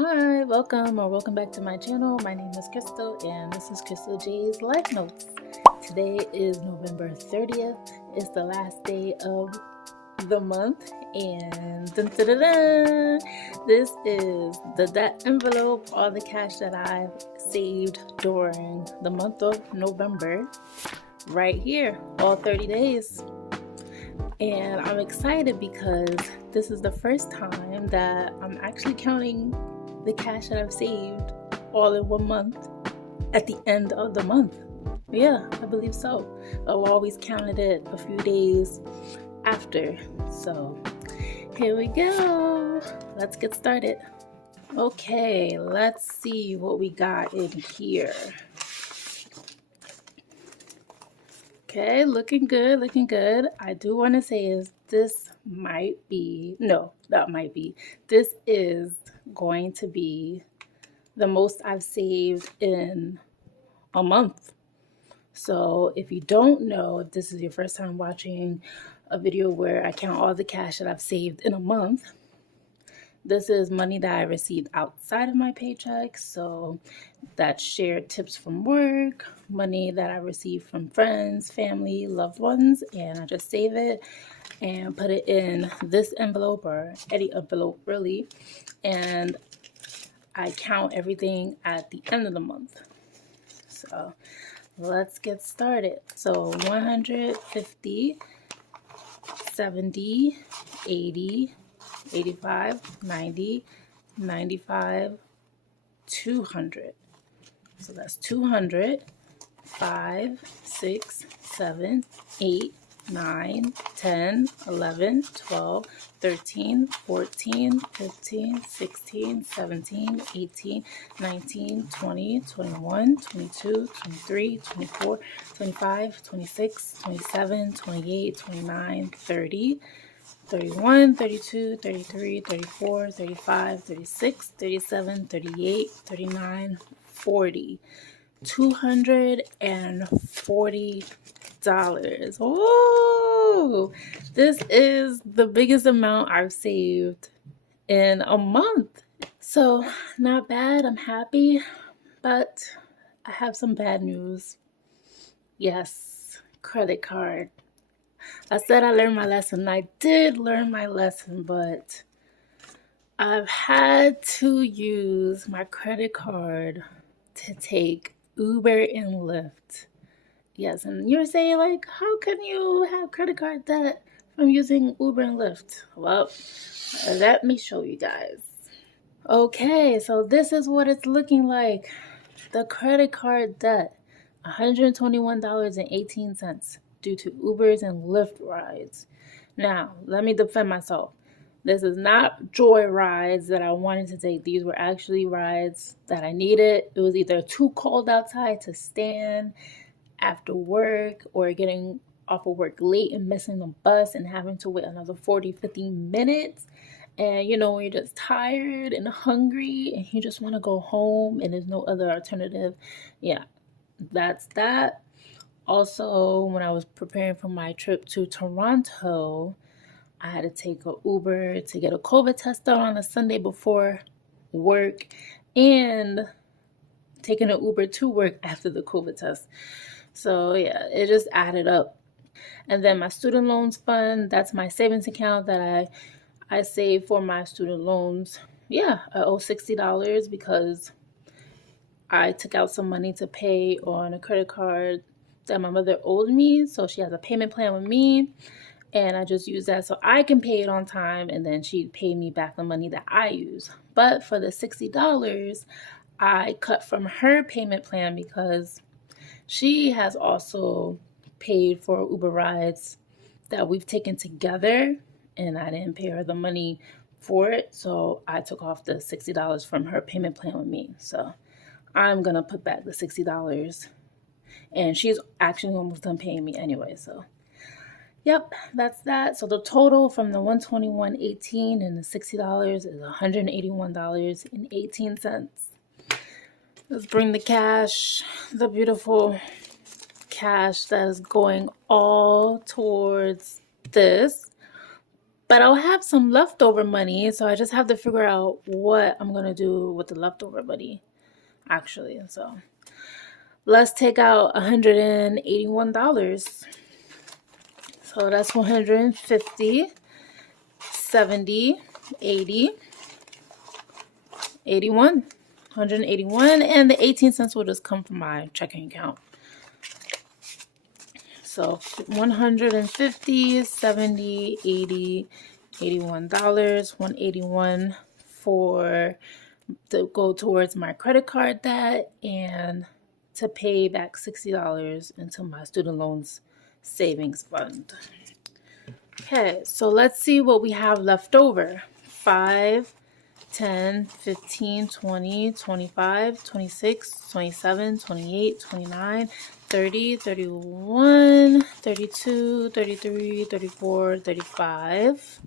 Hi, welcome back to my channel. My name is Crystal and this is Crystal J's Life Notes. Today is November 30th. It's the last day of the month and dun, dun, dun, dun, this is the debt envelope, all the cash that I've saved during the month of November right here, all 30 days. And I'm excited because this is the first time that I'm actually counting the cash that I've saved all in 1 month at the end of the month. Yeah, I believe so. I've always counted it a few days after. So here we go. Let's get started. Okay, let's see what we got in here. Okay, looking good, looking good. I do want to say is this might be, no, that might be, this is going to be the most I've saved in a month. So if you don't know, if this is your first time watching a video where I count all the cash that I've saved in a month, this is money that I received outside of my paycheck. So that's shared tips from work, money that I receive from friends, family, loved ones, and I just save it and put it in this envelope or any envelope really. And I count everything at the end of the month. So let's get started. So 150, 70, 80, 85, 90, 95, 200. So that's 200, 5, 6, 7, 8, 9, 10, 11, 12, 13, 14, 15, 16, 17, 18, 19, 20, 21, 22, 23, 24, 25, 26, 27, 28, 29, 30, 31, 32, 33, 34, 35, 36, 37, 38, 39, 40. $240. Oh, this is the biggest amount I've saved in a month. So, not bad. I'm happy, but I have some bad news. Yes, credit card. I said I learned my lesson. I did learn my lesson, but I've had to use my credit card to take Uber and Lyft. Yes, and you're saying, like, how can you have credit card debt from using Uber and Lyft? Well, let me show you guys. Okay, so this is what it's looking like. The credit card debt, $121.18 due to Ubers and Lyft rides. Now, let me defend myself. This is not joy rides that I wanted to take. These were actually rides that I needed. It was either too cold outside to stand after work or getting off of work late and missing the bus and having to wait another 40, 50 minutes. And when you're just tired and hungry and you just want to go home and there's no other alternative. Yeah, that's that. Also, when I was preparing for my trip to Toronto, I had to take an Uber to get a COVID test done on a Sunday before work and taking an Uber to work after the COVID test. So yeah, it just added up. And then my student loans fund, that's my savings account that I save for my student loans. Yeah, I owe $60 because I took out some money to pay on a credit card that my mother owed me. So she has a payment plan with me. And I just use that so I can pay it on time, and then she'd pay me back the money that I use. But for the $60, I cut from her payment plan because she has also paid for Uber rides that we've taken together, and I didn't pay her the money for it. So I took off the $60 from her payment plan with me. So I'm going to put back the $60. And she's actually almost done paying me anyway, so yep, that's that. So the total from the $121.18 and the $60 is $181.18. Let's bring the cash, the beautiful cash that is going all towards this. But I'll have some leftover money, so I just have to figure out what I'm going to do with the leftover money, actually. So let's take out $181. So that's 150, 70, 80, 81. 181, and the 18 cents will just come from my checking account. So 150, 70, 80, $81, 181 for to go towards my credit card debt and to pay back $60 into my student loans savings fund. Okay, so let's see what we have left over. 5, 10, 15, 20, 25, 26, 27, 28, 29, 30, 31, 32, 33, 34, 35,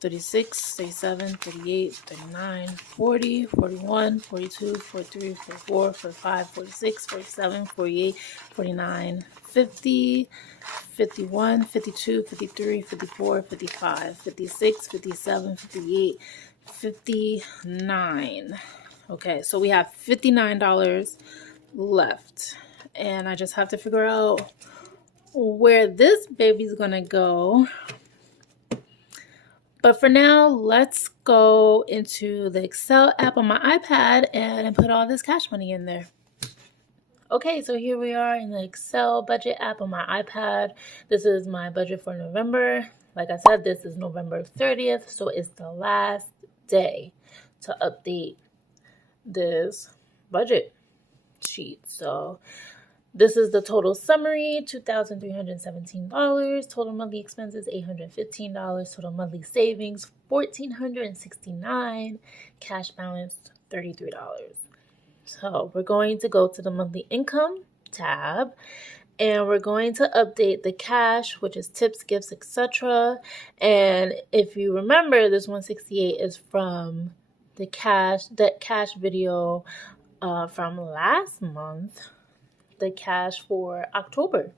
36, 37, 38, 39, 40, 41, 42, 43, 44, 45, 46, 47, 48, 49, 50, 51, 52, 53, 54, 55, 56, 57, 58, 59. Okay, so we have $59 left. And I just have to figure out where this baby's gonna go. But for now, let's go into the Excel app on my iPad and put all this cash money in there. Okay, so here we are in the Excel budget app on my iPad. This is my budget for November. Like I said, this is November 30th, so it's the last day to update this budget sheet. So this is the total summary, $2,317. Total monthly expenses, $815. Total monthly savings, $1,469. Cash balance, $33. So we're going to go to the monthly income tab, and we're going to update the cash, which is tips, gifts, etc. And if you remember, this 168 is from the cash video from last month, the cash for October.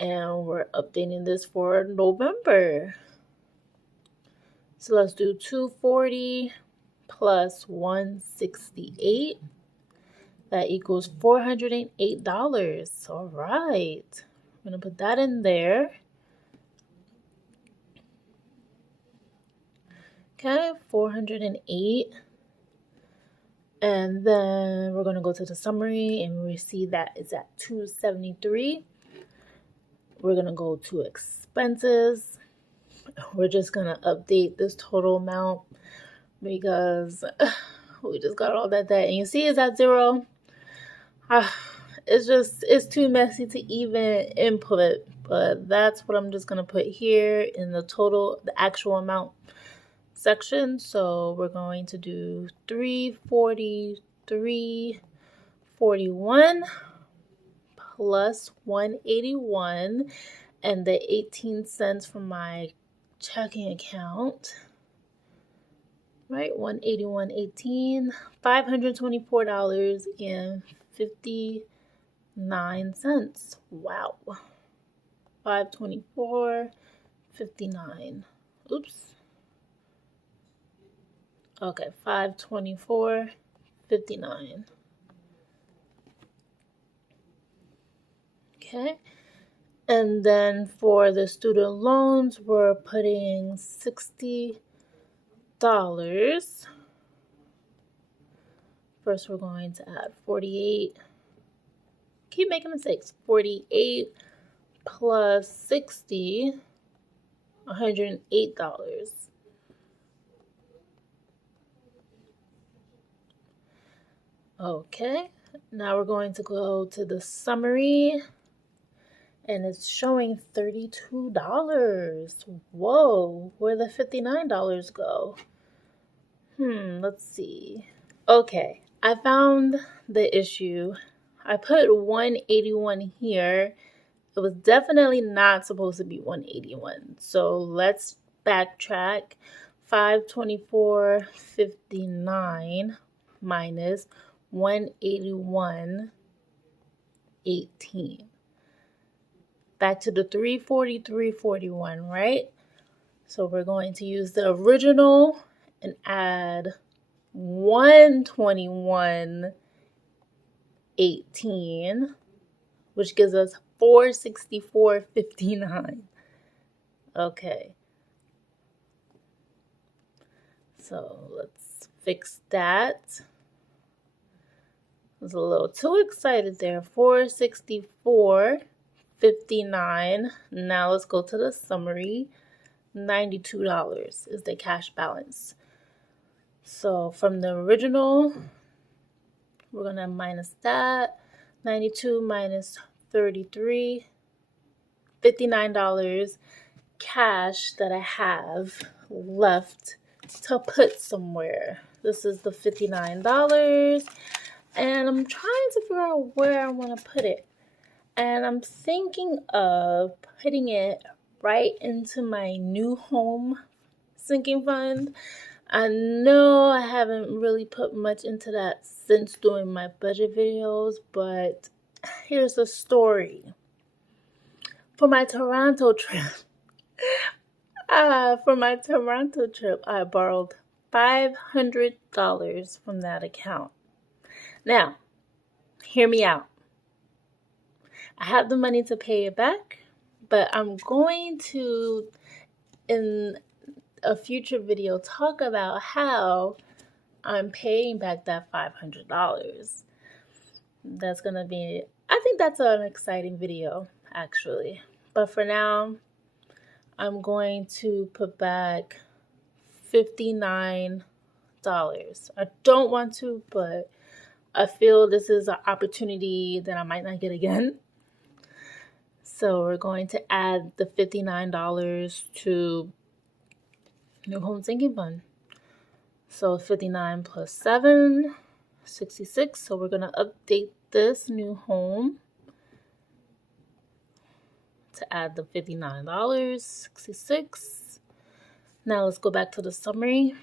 And we're updating this for November. So let's do 240 plus 168. That equals $408. All right. I'm going to put that in there. Okay, 408. And then we're going to go to the summary and we see that it's at 273. We're going to go to expenses. We're just going to update this total amount because we just got all that. And you see it's at 0. It's too messy to even input, but that's what I'm just going to put here in the actual amount section. So we're going to do 343.41 plus 181 and the 18 cents from my checking account. Right, 181.18, $524.59. Wow. 524.59. Oops. Okay, 524.59. Okay. And then for the student loans, we're putting $60. First, we're going to add 48. Keep making mistakes. 48 plus 60, $108. Okay, now we're going to go to the summary, and it's showing $32. Whoa, where'd the $59 go? Let's see. Okay, I found the issue. I put 181 here. It was definitely not supposed to be 181. So let's backtrack. 524.59 minus 181.18. Back to the 343.41, right? So we're going to use the original and add 121.18, which gives us 464.59. Okay. So let's fix that. I was a little too excited there. 464.59. Now let's go to the summary. $92 is the cash balance. So from the original, we're going to minus that. 92 minus 33, $59 cash that I have left to put somewhere. This is the $59, and I'm trying to figure out where I want to put it. And I'm thinking of putting it right into my new home sinking fund. I know I haven't really put much into that since doing my budget videos, but here's the story. For my Toronto trip, I borrowed $500 from that account. Now, hear me out. I have the money to pay it back, but I'm going to, in a future video, talk about how I'm paying back that $500. That's going to be, I think that's an exciting video, actually. But for now, I'm going to put back $59. I don't want to, but I feel this is an opportunity that I might not get again. So we're going to add the $59 to New Home Sinking Fund. So 59 plus 7, 66. So we're going to update this new home to add the $59, 66. Now let's go back to the summary.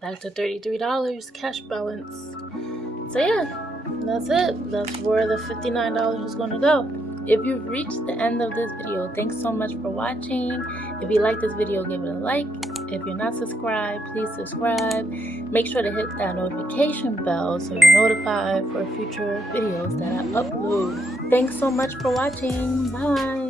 Back to $33 cash balance. So yeah, that's it. That's where the $59 is going to go. If you've reached the end of this video, thanks so much for watching. If you like this video, give it a like. If you're not subscribed, please subscribe. Make sure to hit that notification bell so you're notified for future videos that I upload. Thanks so much for watching. Bye.